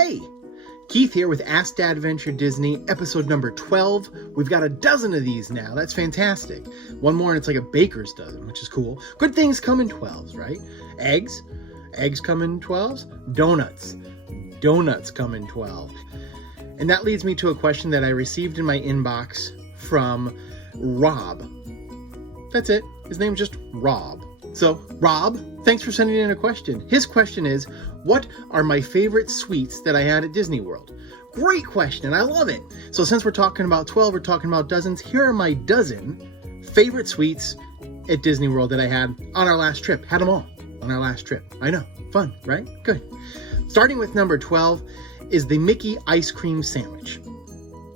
Hey, Keith here with Ask DADventure Disney, episode number 12. We've got a dozen of these now. That's fantastic. One more and it's like a baker's dozen, which is cool. Good things come in 12s, right? Eggs come in 12s. Donuts come in 12. And that leads me to a question that I received in my inbox from Rob. That's it. His name's just Rob. So, Rob, thanks for sending in a question. His question is, what are my favorite sweets that I had at Disney World? Great question. I love it. So since we're talking about 12, we're talking about dozens. Here are my dozen favorite sweets at Disney World that I had on our last trip. Had them all on our last trip. I know. Fun, right? Good. Starting with number 12 is the Mickey ice cream sandwich.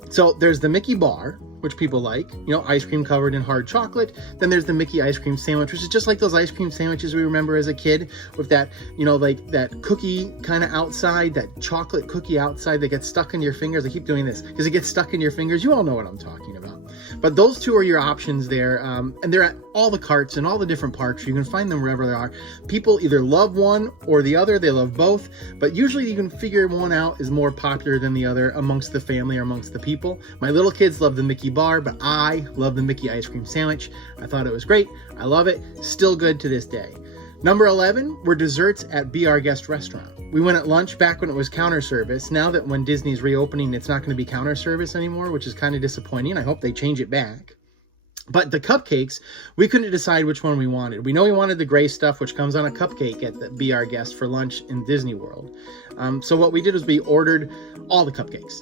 So there's the Mickey bar, which people like, ice cream covered in hard chocolate. Then there's the Mickey ice cream sandwich, which is just like those ice cream sandwiches we remember as a kid with that, like that cookie kind of outside, that chocolate cookie outside that gets stuck in your fingers. I keep doing this because it gets stuck in your fingers. You all know what I'm talking about. But those two are your options there. And they're at all the carts and all the different parks. You can find them wherever they are. People either love one or the other. They love both. But usually you can figure one out is more popular than the other amongst the family or amongst the people. My little kids love the Mickey bar, but I love the Mickey ice cream sandwich. I thought it was great. I love it. Still good to this day. Number 11 were desserts at Be Our Guest restaurant. We went at lunch back when it was counter service. Now that when Disney's reopening, it's not going to be counter service anymore, which is kind of disappointing. I hope they change it back. But the cupcakes, we couldn't decide which one we wanted. We know we wanted the gray stuff, which comes on a cupcake at the Be Our Guest for lunch in Disney World. So what we did was we ordered all the cupcakes.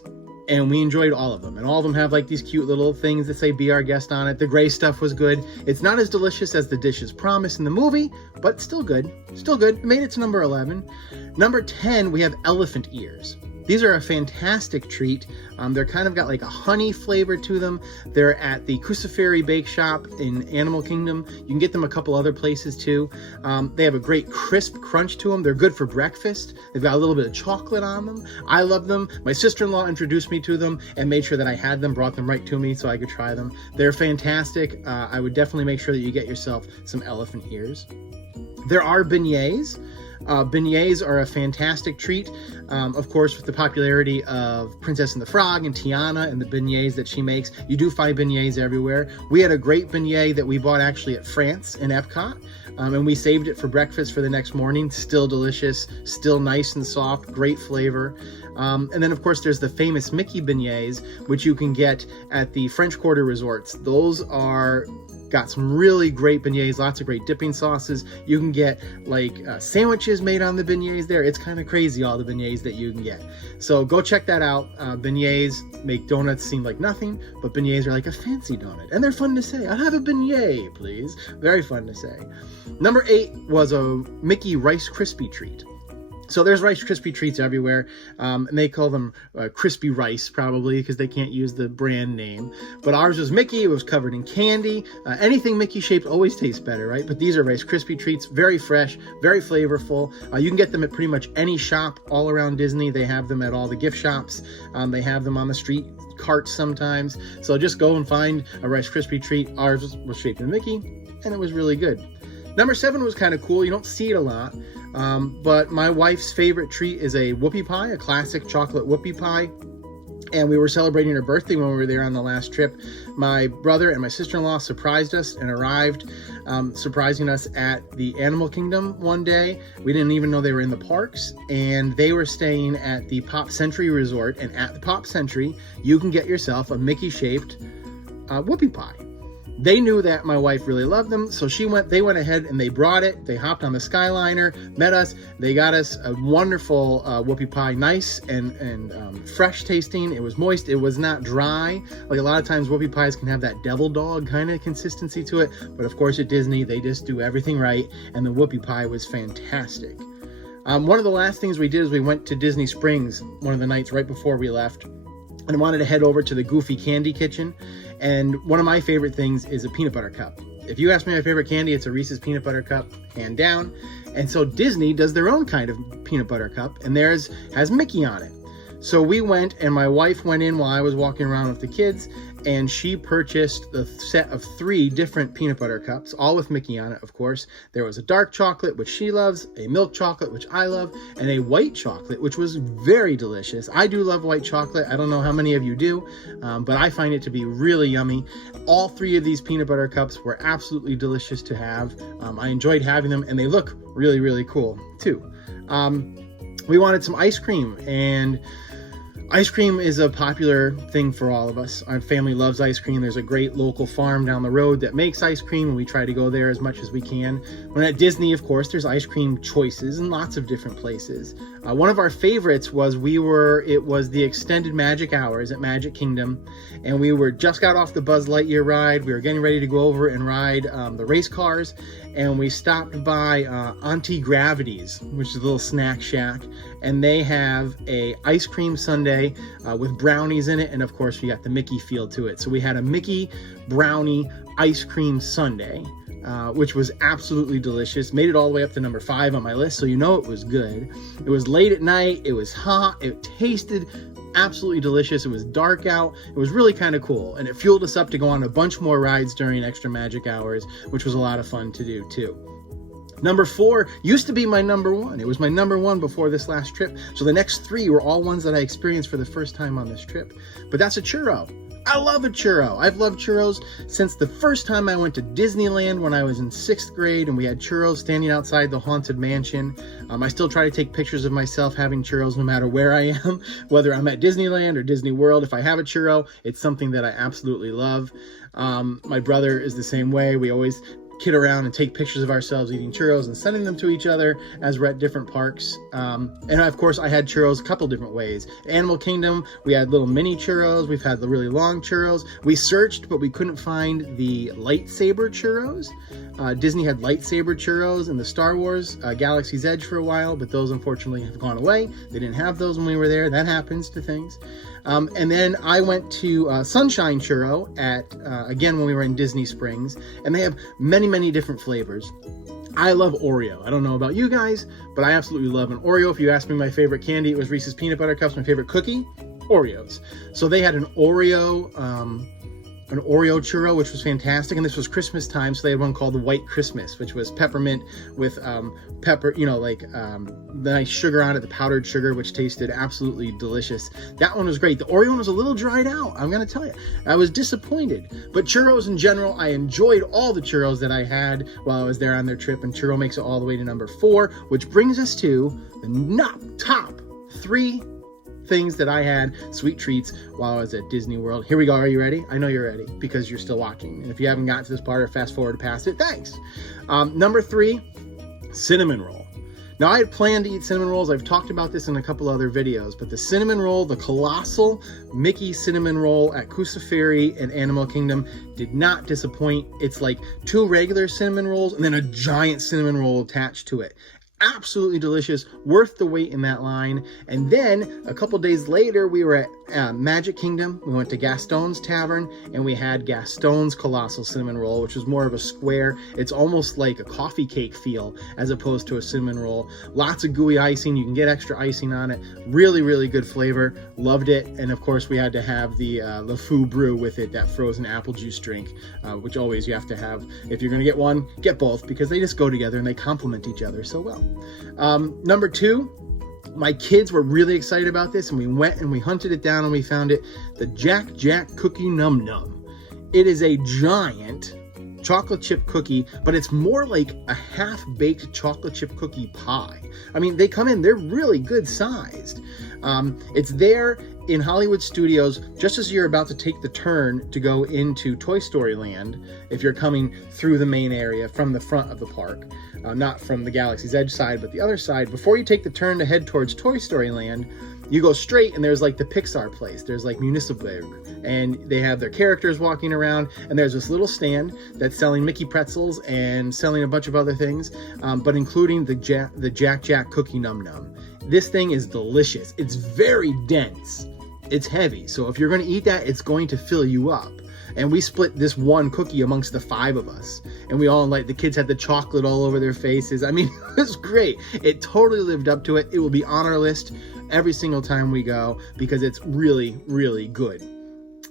And we enjoyed all of them. And all of them have like these cute little things that say Be Our Guest on it. The gray stuff was good. It's not as delicious as the dishes promised in the movie, but still good. Still good. It made it to number 11. Number 10, we have elephant ears. These are a fantastic treat. They're kind of got like a honey flavor to them. They're at the Kusafiri Bake Shop in Animal Kingdom. You can get them a couple other places too. They have a great crisp crunch to them. They're good for breakfast. They've got a little bit of chocolate on them. I love them. My sister-in-law introduced me to them and made sure that I had them, brought them right to me so I could try them. They're fantastic. I would definitely make sure that you get yourself some elephant ears. There are beignets. Beignets are a fantastic treat, of course, with the popularity of Princess and the Frog and Tiana and the beignets that she makes. You do find beignets everywhere. We had a great beignet that we bought actually at France in Epcot, and we saved it for breakfast for the next morning. Still delicious, still nice and soft, great flavor. And then, of course, there's the famous Mickey beignets, which you can get at the French Quarter resorts. Those are got some really great beignets, lots of great dipping sauces. You can get like sandwiches made on the beignets there. It's kind of crazy, all the beignets that you can get. So go check that out. Beignets make donuts seem like nothing, but beignets are like a fancy donut. And they're fun to say. I'll have a beignet, please. Very fun to say. Number 8 was a Mickey Rice Krispie treat. So there's Rice Krispie treats everywhere, and they call them Crispy Rice probably because they can't use the brand name. But ours was Mickey. It was covered in candy. Anything Mickey shaped always tastes better, right? But these are Rice Krispie treats, very fresh, very flavorful. You can get them at pretty much any shop all around Disney. They have them at all the gift shops. They have them on the street carts sometimes. So just go and find a Rice Krispie treat. Ours was shaped in Mickey, and it was really good. Number 7 was kind of cool. You don't see it a lot. But my wife's favorite treat is a whoopie pie, a classic chocolate whoopie pie. And we were celebrating her birthday when we were there on the last trip. My brother and my sister-in-law surprised us and arrived, surprising us at the Animal Kingdom one day. We didn't even know they were in the parks. And they were staying at the Pop Century Resort. And at the Pop Century, you can get yourself a Mickey-shaped whoopie pie. They knew that my wife really loved them, so they went ahead and they brought it. They hopped on the Skyliner, met us. They got us a wonderful whoopie pie, nice and fresh tasting. It was moist. It was not dry. Like a lot of times whoopie pies can have that devil dog kind of consistency to it. But of course at Disney, they just do everything right. And the whoopie pie was fantastic. One of the last things we did is we went to Disney Springs one of the nights right before we left. And wanted to head over to the Goofy Candy Kitchen. And one of my favorite things is a peanut butter cup. If you ask me my favorite candy, it's a Reese's peanut butter cup, hand down. And so Disney does their own kind of peanut butter cup, and theirs has Mickey on it. So we went, and my wife went in while I was walking around with the kids, and she purchased the set of 3 different peanut butter cups, all with Mickey on it, of course. There was a dark chocolate, which she loves, a milk chocolate, which I love, and a white chocolate, which was very delicious. I do love white chocolate. I don't know how many of you do, but I find it to be really yummy. All 3 of these peanut butter cups were absolutely delicious to have. I enjoyed having them, and they look really, really cool too. We wanted some ice cream, and ice cream is a popular thing for all of us. Our family loves ice cream. There's a great local farm down the road that makes ice cream, and we try to go there as much as we can. When at Disney, of course, there's ice cream choices in lots of different places. One of our favorites was it was the extended Magic Hours at Magic Kingdom, and we just got off the Buzz Lightyear ride. We were getting ready to go over and ride the race cars, and we stopped by Auntie Gravity's, which is a little snack shack, and they have a ice cream sundae with brownies in it, and of course we got the Mickey feel to it. So we had a Mickey brownie ice cream sundae, which was absolutely delicious. Made it all the way up to number 5 on my list, so you know it was good. It was late at night, it was hot, it tasted absolutely delicious. It was dark out. It was really kind of cool, and it fueled us up to go on a bunch more rides during extra Magic Hours, which was a lot of fun to do too. Number 4 used to be my number 1. It was my number 1 before this last trip. So the next 3 were all ones that I experienced for the first time on this trip. But that's a churro. I love a churro. I've loved churros since the first time I went to Disneyland when I was in 6th grade, and we had churros standing outside the Haunted Mansion. I still try to take pictures of myself having churros no matter where I am, whether I'm at Disneyland or Disney World. If I have a churro, it's something that I absolutely love. My brother is the same way. We always kid around and take pictures of ourselves eating churros and sending them to each other as we're at different parks. And of course, I had churros a couple different ways. Animal Kingdom, we had little mini churros. We've had the really long churros. We searched, but we couldn't find the lightsaber churros. Disney had lightsaber churros in the Star Wars Galaxy's Edge for a while, but those unfortunately have gone away. They didn't have those when we were there. That happens to things. And then I went to Sunshine Churro again when we were in Disney Springs, and they have many, many different flavors. I love Oreo. I don't know about you guys, but I absolutely love an Oreo. If you ask me my favorite candy, it was Reese's Peanut Butter Cups. My favorite cookie, Oreos. So they had an Oreo churro, which was fantastic, and this was Christmas time, so they had one called the White Christmas, which was peppermint with pepper, the nice sugar on it, the powdered sugar, which tasted absolutely delicious. That one was great. The Oreo one was a little dried out, I'm gonna tell you. I was disappointed, but churros in general, I enjoyed all the churros that I had while I was there on their trip, and churro makes it all the way to number 4, which brings us to the top 3 things that I had, sweet treats, while I was at Disney World. Here we go. Are you ready? I know you're ready because you're still watching. And if you haven't gotten to this part or fast forward past it, thanks. Number 3, cinnamon roll. Now, I had planned to eat cinnamon rolls. I've talked about this in a couple other videos, but the cinnamon roll, the colossal Mickey cinnamon roll at Coosa Ferry and Animal Kingdom did not disappoint. It's like 2 regular cinnamon rolls and then a giant cinnamon roll attached to it. Absolutely delicious, worth the wait in that line. And then a couple days later, we were at Magic Kingdom. We went to Gaston's Tavern, and we had Gaston's Colossal Cinnamon Roll, which was more of a square. It's almost like a coffee cake feel as opposed to a cinnamon roll. Lots of gooey icing. You can get extra icing on it. Really, really good flavor. Loved it. And of course, we had to have the Le Fou Brew with it, that frozen apple juice drink, which always you have to have. If you're going to get one, get both, because they just go together and they complement each other so well. Number 2, my kids were really excited about this, and we went and we hunted it down and we found it, the Jack Jack Cookie Num Num. It is a giant chocolate chip cookie, but it's more like a half-baked chocolate chip cookie pie. I mean, they come in, they're really good sized. It's there in Hollywood Studios just as you're about to take the turn to go into Toy Story Land, if you're coming through the main area from the front of the park. Not from the Galaxy's Edge side, but the other side. Before you take the turn to head towards Toy Story Land, you go straight and there's like the Pixar place. There's like Municipal, and they have their characters walking around, and there's this little stand that's selling Mickey pretzels and selling a bunch of other things, but including the Jack Jack Cookie Num Num. This thing is delicious. It's very dense. It's heavy. So if you're going to eat that, it's going to fill you up. And we split this one cookie amongst the 5 of us. And we all, like, the kids had the chocolate all over their faces. I mean, it was great. It totally lived up to it. It will be on our list every single time we go because it's really, really good.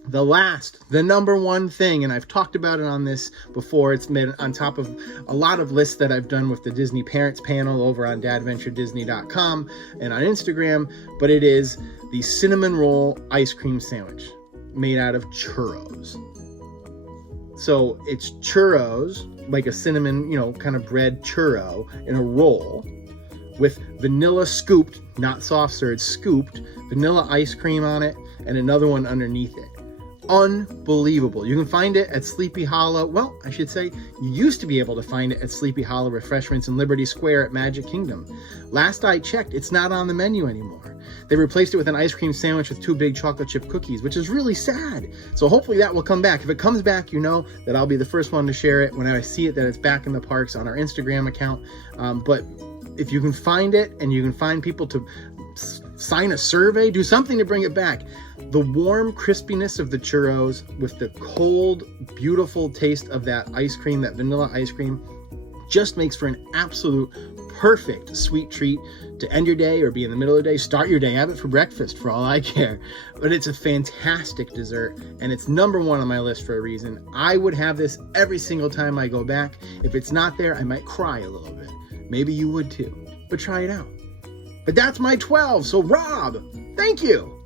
The number one thing, and I've talked about it on this before, it's been on top of a lot of lists that I've done with the Disney Parents Panel over on DADventureDisney.com and on Instagram, but it is the cinnamon roll ice cream sandwich made out of churros. So it's churros, like a cinnamon, kind of bread churro in a roll with vanilla scooped, not soft serve, scooped vanilla ice cream on it and another one underneath it. Unbelievable. You can find it at Sleepy Hollow. Well, I should say you used to be able to find it at Sleepy Hollow Refreshments in Liberty Square at Magic Kingdom. Last I checked, it's not on the menu anymore. They replaced it with an ice cream sandwich with 2 big chocolate chip cookies, which is really sad. So hopefully that will come back. If it comes back, you know that I'll be the first one to share it when I see it, that it's back in the parks on our Instagram account. But if you can find it and you can find people to sign a survey, do something to bring it back. The warm crispiness of the churros with the cold, beautiful taste of that ice cream, that vanilla ice cream, just makes for an absolute perfect sweet treat to end your day or be in the middle of the day. Start your day, have it for breakfast for all I care. But it's a fantastic dessert and it's number one on my list for a reason. I would have this every single time I go back. If it's not there, I might cry a little bit. Maybe you would too, but try it out. But that's my 12. So Rob, thank you.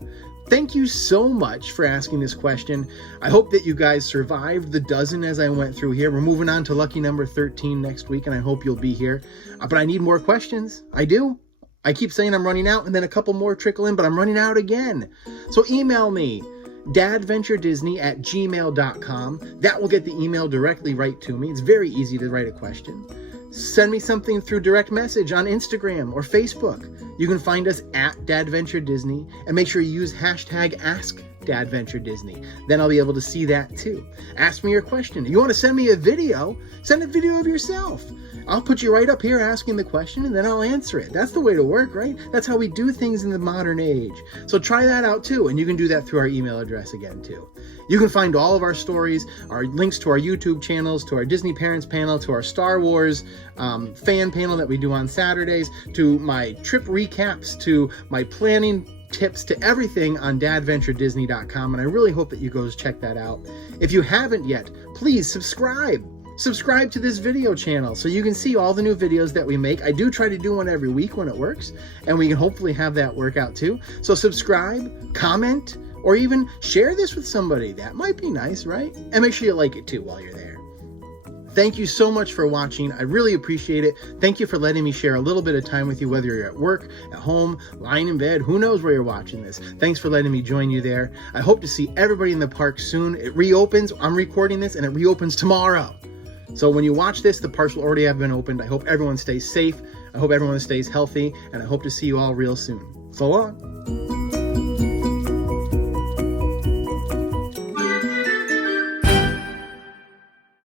Thank you so much for asking this question. I hope that you guys survived the dozen as I went through here. We're moving on to lucky number 13 next week, and I hope you'll be here. But I need more questions. I do. I keep saying I'm running out, and then a couple more trickle in, but I'm running out again. So email me, dadventuredisney@gmail.com. That will get the email directly right to me. It's very easy to write a question. Send me something through direct message on Instagram or Facebook. You can find us at DADventureDisney, and make sure you use hashtag Ask DADventureDisney. Then I'll be able to see that too. Ask me your question. You want to send me a video? Send a video of yourself. I'll put you right up here asking the question and then I'll answer it. That's the way to work, right? That's how we do things in the modern age. So try that out too, and you can do that through our email address again too. You can find all of our stories, our links to our YouTube channels, to our Disney Parents Panel, to our Star Wars fan panel that we do on Saturdays, to my trip recaps, to my planning tips, to everything on DADventureDisney.com, and I really hope that you go check that out. If you haven't yet, please subscribe. Subscribe to this video channel so you can see all the new videos that we make. I do try to do one every week when it works, and we can hopefully have that work out too. So subscribe, comment, or even share this with somebody. That might be nice, right? And make sure you like it too while you're there. Thank you so much for watching. I really appreciate it. Thank you for letting me share a little bit of time with you, whether you're at work, at home, lying in bed, who knows where you're watching this. Thanks for letting me join you there. I hope to see everybody in the park soon. It reopens. I'm recording this and it reopens tomorrow. So when you watch this, the parks will already have been opened. I hope everyone stays safe. I hope everyone stays healthy, and I hope to see you all real soon. So long.